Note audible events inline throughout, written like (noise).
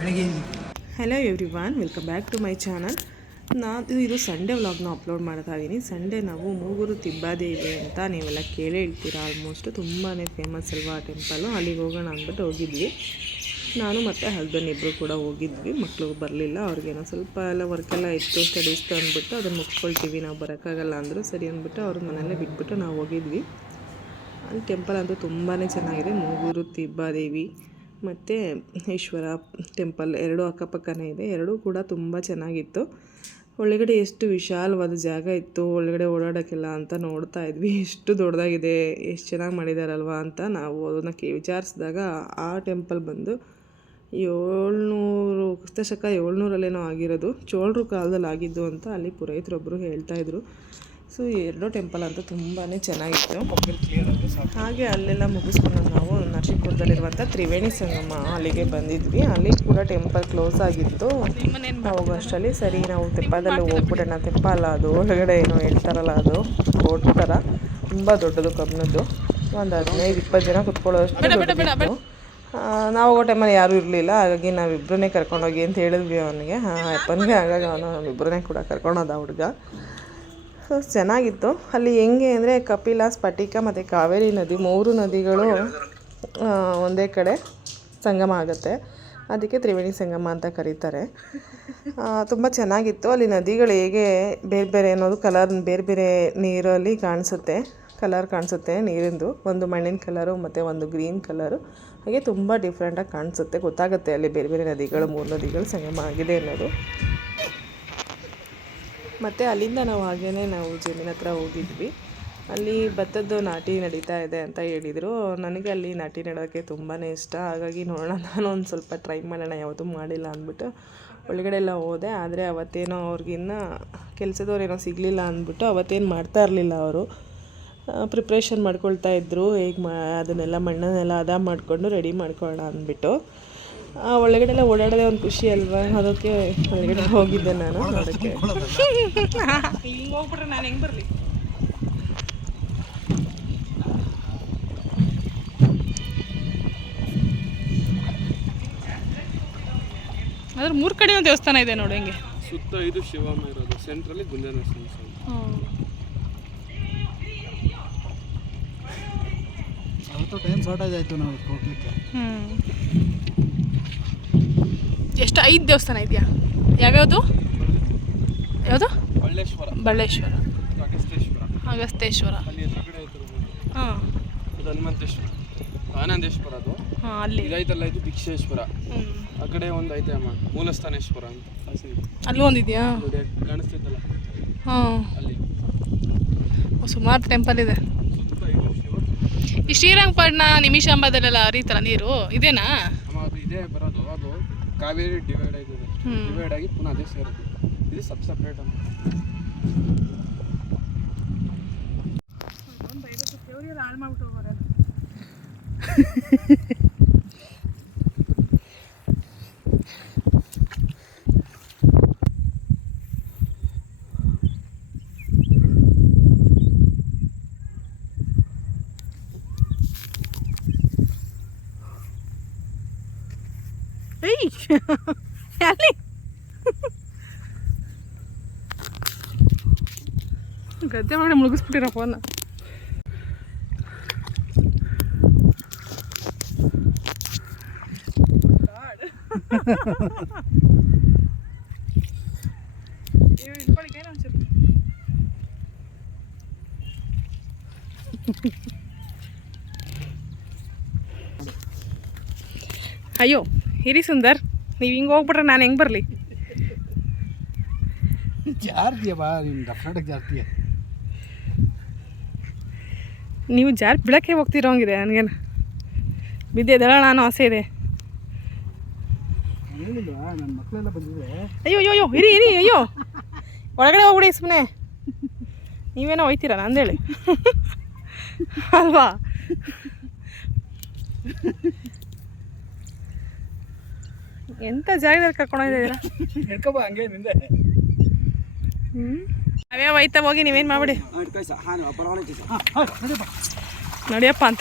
Hello everyone welcome back to my channel ನಾನು ಇದು Sunday ವ್ಲಾಗ್ನ ಅಪ್ಲೋಡ್ ಮಾಡ್ತಾ ಇದ್ದೀನಿ ಸಂಡೇ ನಾವು ಮೂಗೂರು ತಿಬ್ಬಾದೇವಿ ಅಂತ ನೀವೆಲ್ಲ ಕೇಳೇ ಹೇಳ್ತೀರಾ? ಆಲ್ಮೋಸ್ಟ್ ತುಂಬಾ ಫೇಮಸ್ ಅಲ್ವಾ ಆ ಟೆಂಪಲು ಅಲ್ಲಿಗೆ ಹೋಗೋಣ ಅಂದ್ಬಿಟ್ಟು ಹೋಗಿದ್ವಿ. ನಾನು ಮತ್ತು ಹಸ್ಬೆಂಡ್ ಇಬ್ಬರು ಕೂಡ ಹೋಗಿದ್ವಿ. ಮಕ್ಕಳು ಬರಲಿಲ್ಲ. ಅವ್ರಿಗೇನೋ ಸ್ವಲ್ಪ ಎಲ್ಲ ವರ್ಕೆಲ್ಲ ಇತ್ತು ಸ್ಟಡೀಸ್ ಅಂದ್ಬಿಟ್ಟು ಅದನ್ನು ಮುಗಿಸ್ಕೊಳ್ತೀವಿ. ನಾವು ಬರೋಕ್ಕಾಗಲ್ಲ ಅಂದರು ಸರಿ ಅಂದ್ಬಿಟ್ಟು ಅವ್ರ ಮನೆಯಲ್ಲೇ ಬಿಟ್ಬಿಟ್ಟು ನಾವು ಹೋಗಿದ್ವಿ. ಅಲ್ಲಿ ಟೆಂಪಲ್ ಅಂತೂ ತುಂಬಾ ಚೆನ್ನಾಗಿದೆ. ಮೂಗೂರು ತಿಬ್ಬಾದೇವಿ ಮತ್ತು ಈಶ್ವರ ಟೆಂಪಲ್ ಎರಡು ಅಕ್ಕಪಕ್ಕನೇ ಇದೆ. ಎರಡೂ ಕೂಡ ತುಂಬ ಚೆನ್ನಾಗಿತ್ತು. ಒಳಗಡೆ ಎಷ್ಟು ವಿಶಾಲವಾದ ಜಾಗ ಇತ್ತು. ಒಳಗಡೆ ಓಡಾಡೋಕ್ಕೆಲ್ಲ ಅಂತ ನೋಡ್ತಾ ಇದ್ವಿ. ಎಷ್ಟು ದೊಡ್ಡದಾಗಿದೆ. ಎಷ್ಟು ಚೆನ್ನಾಗಿ ಮಾಡಿದಾರಲ್ವ ಅಂತ ನಾವು ಅದನ್ನು ಕೇ, ವಿಚಾರಿಸಿದಾಗ ಆ ಟೆಂಪಲ್ ಬಂದು ಏಳ್ನೂರು ಕ್ರಿಸ್ತಶಕ ಏಳ್ನೂರಲ್ಲೇನೋ ಆಗಿರೋದು. ಚೋಳರು ಕಾಲದಲ್ಲಿ ಆಗಿದ್ದು ಅಂತ ಅಲ್ಲಿ ಪುರೋಹಿತರೊಬ್ಬರು ಹೇಳ್ತಾಯಿದ್ರು ಸೊ ಎರಡೂ ಟೆಂಪಲ್ ಅಂತೂ ತುಂಬಾ ಚೆನ್ನಾಗಿತ್ತು. ಹಾಗೆ ಅಲ್ಲೆಲ್ಲ ಮುಗಿಸ್ಕೊಂಡು ನಾವು ನರಸೀಪುರದಲ್ಲಿರುವಂಥ ತ್ರಿವೇಣಿ ಸಂಗಮ ಅಲ್ಲಿಗೆ ಬಂದಿದ್ವಿ. ಅಲ್ಲಿ ಕೂಡ ಟೆಂಪಲ್ ಕ್ಲೋಸ್ ಆಗಿತ್ತು. ನಾವು ಅಷ್ಟರಲ್ಲಿ ಸರಿ ನಾವು ತೆಪ್ಪದಲ್ಲಿ ಹೋಗ್ಬಿಡೋಣ. ತೆಪ್ಪ ಅಲ್ಲ ಅದು ಒಳಗಡೆ ಏನೋ ಹೇಳ್ತಾರಲ್ಲ ಅದು ಬೋಟ್ ಥರ. ತುಂಬ ದೊಡ್ಡದು ಕಬ್ಬನದ್ದು ಒಂದು ಹದಿನೈದು ಇಪ್ಪತ್ತು ಜನ ಕುತ್ಕೊಳ್ಳೋಷ್ಟು. ನಾವು ಹೋಗೋ ಟೈಮಲ್ಲಿ ಯಾರೂ ಇರಲಿಲ್ಲ. ಹಾಗಾಗಿ ನಾವಿಬ್ಬರನ್ನೇ ಕರ್ಕೊಂಡೋಗಿ ಅಂತ ಹೇಳಿದ್ವಿ ಅವನಿಗೆ. ಹಾಂ ಅಪ್ಪನಿಗೆ ಹಾಗಾಗಿ ಅವನು ಇಬ್ಬರನ್ನೇ ಕೂಡ ಕರ್ಕೊಂಡೋದ ಹುಡುಗ. ಸೊ ಚೆನ್ನಾಗಿತ್ತು. ಅಲ್ಲಿ ಹೆಂಗೆ ಅಂದರೆ ಕಪಿಲ ಸ್ಫಟಿಕ ಮತ್ತು ಕಾವೇರಿ ನದಿ ಮೂರು ನದಿಗಳು ಒಂದೇ ಕಡೆ ಸಂಗಮ ಆಗುತ್ತೆ. ಅದಕ್ಕೆ ತ್ರಿವೇಣಿ ಸಂಗಮ ಅಂತ ಕರೀತಾರೆ. ತುಂಬ ಚೆನ್ನಾಗಿತ್ತು. ಅಲ್ಲಿ ನದಿಗಳು ಹೇಗೆ ಬೇರೆ ಬೇರೆ ಅನ್ನೋದು ಕಲರ್, ಬೇರೆ ಬೇರೆ ನೀರಲ್ಲಿ ಕಾಣಿಸುತ್ತೆ. ಕಲರ್ ಕಾಣಿಸುತ್ತೆ ನೀರಿಂದು. ಒಂದು ಮಣ್ಣಿನ ಕಲರು, ಮತ್ತು ಒಂದು ಗ್ರೀನ್ ಕಲರು. ಹಾಗೆ ತುಂಬ ಡಿಫ್ರೆಂಟಾಗಿ ಕಾಣಿಸುತ್ತೆ. ಗೊತ್ತಾಗುತ್ತೆ ಅಲ್ಲಿ ಬೇರೆ ಬೇರೆ ನದಿಗಳು, ಮೂರು ನದಿಗಳು ಸಂಗಮ ಆಗಿದೆ ಅನ್ನೋದು. ಮತ್ತು ಅಲ್ಲಿಂದ ನಾವು ಹಾಗೇ ನಾವು ಜಮೀನ ಹತ್ರ ಹೋಗಿದ್ವಿ. ಅಲ್ಲಿ ಭತ್ತದ್ದು ನಾಟಿ ನಡೀತಾ ಇದೆ ಅಂತ ಹೇಳಿದರು. ನನಗೆ ಅಲ್ಲಿ ನಾಟಿ ನೆಡೋಕ್ಕೆ ತುಂಬಾ ಇಷ್ಟ. ಹಾಗಾಗಿ ನೋಡೋಣ ನಾನು ಒಂದು ಸ್ವಲ್ಪ ಟ್ರೈ ಮಾಡೋಣ. ಯಾವುದೂ ಮಾಡಿಲ್ಲ ಅಂದ್ಬಿಟ್ಟು ಒಳಗಡೆ ಎಲ್ಲ ಹೋದೆ. ಆದರೆ ಅವತ್ತೇನೋ ಅವ್ರಿಗಿನ್ನ ಕೆಲಸದವ್ರು ಏನೋ ಸಿಗಲಿಲ್ಲ ಅಂದ್ಬಿಟ್ಟು ಅವತ್ತೇನು ಮಾಡ್ತಾ ಇರಲಿಲ್ಲ ಅವರು. ಪ್ರಿಪ್ರೇಷನ್ ಮಾಡ್ಕೊಳ್ತಾ ಇದ್ದರು ಹೇಗೆ ಮಾ, ಅದನ್ನೆಲ್ಲ ಮಣ್ಣನ್ನೆಲ್ಲ ಅದ ಮಾಡಿಕೊಂಡು ರೆಡಿ ಮಾಡ್ಕೊಳ್ಳೋಣ ಅಂದ್ಬಿಟ್ಟು. ಒಳಗಡೆ ಎಲ್ಲ ಓಡಾಡೋದೇ ಒಂದು ಖುಷಿ ಅಲ್ವಾ? ಅದಕ್ಕೆ ಒಳಗಡೆ ಹೋಗಿದ್ದೆ ನಾನು ಅದಕ್ಕೆ. ಹಿಂಗೆ ಹೋಗ್ಬಿಟ್ರೆ ನಾನು ಹೆಂಗೆ ಬರಲಿ? ಅದ್ರ ಮೂರು ಒಂದು ದೇವಸ್ಥಾನ ಇದೆ ನೋಡಿ ಹಿಂಗೆ. ಸುತ್ತ ಇದು ಶಿವಮ್ಮ ಇರೋದು ಸೆಂಟ್ರಲ್ಲಿ ಗುಂಜನರಸಿಂಹ ಸ್ವಾಮಿ. ಅವತ್ತು ಟೈಮ್ ಶಾರ್ಟೇಜ್ ಆಯಿತು ನಾವು ಹೋಗ್ಲಿಕ್ಕೆ. ಹ್ಞೂ ಎಷ್ಟು? ಐದು ದೇವಸ್ಥಾನ ಇದೆಯಾ? ಯಾವ್ಯಾವುದು? ಯಾವುದು? ಬಳ್ಳೇಶ್ವರ. ಬಳ್ಳೇಶ್ವರ. ಅಗಸ್ತೇಶ್ವರ. ಹಾಂ. ಹನುಮಂತೇಶ್ವರ. ಆನಂದೇಶ್ವರ ಅದು. ಹಾಂ ಅಲ್ಲಿ. ಇದೈತಲ್ಲ ಇದು ಭಿಕ್ಷೇಶ್ವರ. ಆ ಕಡೆ ಒಂದು ಐತೆ ಅಮ್ಮ ಮೂಲಸ್ಥಾನೇಶ್ವರ ಅಂತ. ಅಲ್ಲಿ ಒಂದಿದೆಯಾ ಕಾಣಿಸ್ತೈತಲ್ಲ ಹಾಂ. ಅಲ್ಲಿ. ಸುಮಾರು ಟೆಂಪಲ್ ಇದೆ. ಈ ಶ್ರೀರಂಗಪಟ್ಟಣ ನಿಮಿಷಾಂಬದಲ್ಲೆಲ್ಲ ಹರಿತಲ್ಲ ನೀರು? ಇದೇನಾ? ಇದೇ ಅದು ಕಾವೇರಿ ಡಿವೈಡ್ ಆಗಿದೆ. ಡಿವೈಡ್ ಆಗಿ ಪುನಃ ಅದೇ ಸೇರುತ್ತೆ. ಇದು sub separate (laughs) ಅಮ್ಮ ಏಯ್ (laughs) ಅಲ್ಲಿ ಗದ್ದೆ ಮಾಡಿ ಮುಳುಗಿಸ್ಬಿಟ್ಟಿರೋ ಫೋನ್ ಅಯ್ಯೋ ಇರಿ ಸುಂದರ್ ನೀವು ಹಿಂಗೆ ಹೋಗ್ಬಿಟ್ರೆ ನಾನು ಹೆಂಗೆ ಬರಲಿ? ಜಾರ್ತಿಯ ಬಾ ನಿಮ್ಮ ಡೆಫಿನೆಟಾಗಿ ಜಾರ್ತಿಯ ನೀವು ಜಾರ್ ಬಿಡಕ್ಕೆ ಹೋಗ್ತಿರೋಂಗಿದೆ ನನಗೇನು. ಬಿದ್ದೆ ನಾನು ಆಸೆ ಇದೆ. ಅಯ್ಯೋ ಅಯ್ಯೋ ಅಯ್ಯೋ ಇರಿ ಇರಿ ಅಯ್ಯೋ. ಒಳಗಡೆ ಹೋಗ್ಬಿಡಿ ಸುಮ್ಮನೆ ನೀವೇನೋ ಹೋಯ್ತೀರ ನಂದೇಳಿ? ಅಲ್ವಾ? ಎಂಥ ಜಾಗದಲ್ಲಿ ಕರ್ಕೊಂಡೋಗಿದ್ದೀರಾ ಹೇಳ್ಕೊಬ ಹಂಗೆ ನಿಂದೆ. ಹ್ಞೂ ಅವೇ ಹೋಯ್ತಾ ಹೋಗಿ ನೀವೇನು ಮಾಡ್ಬಿಡಿ. ನಡಿಯಪ್ಪ ಅಂತ.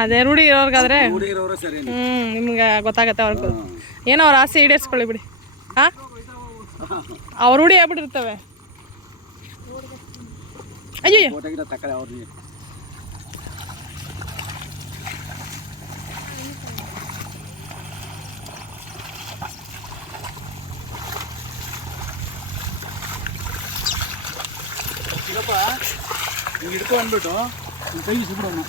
ಅದೇ ರೂಢಿ ಇರೋರ್ಗಾದ್ರೆ ಹ್ಞೂ ನಿಮ್ಗೆ ಗೊತ್ತಾಗತ್ತೆ ಅವ್ರಿಗೆ. ಏನೋ ಅವ್ರ ಆಸೆ ಈಡೇರಿಸ್ಕೊಳ್ಳಿ ಬಿಡಿ. ಹಾಂ? ಅವ್ರ ರೂಢಿ ಆಗ್ಬಿಟ್ಟಿರ್ತವೆ. ಅಯ್ಯೋ ಹಿಡ್ಕೊ ಅಂದ್ಬಿಟ್ಟು ಕೈ ಸುಬ್ರಮ್ಮ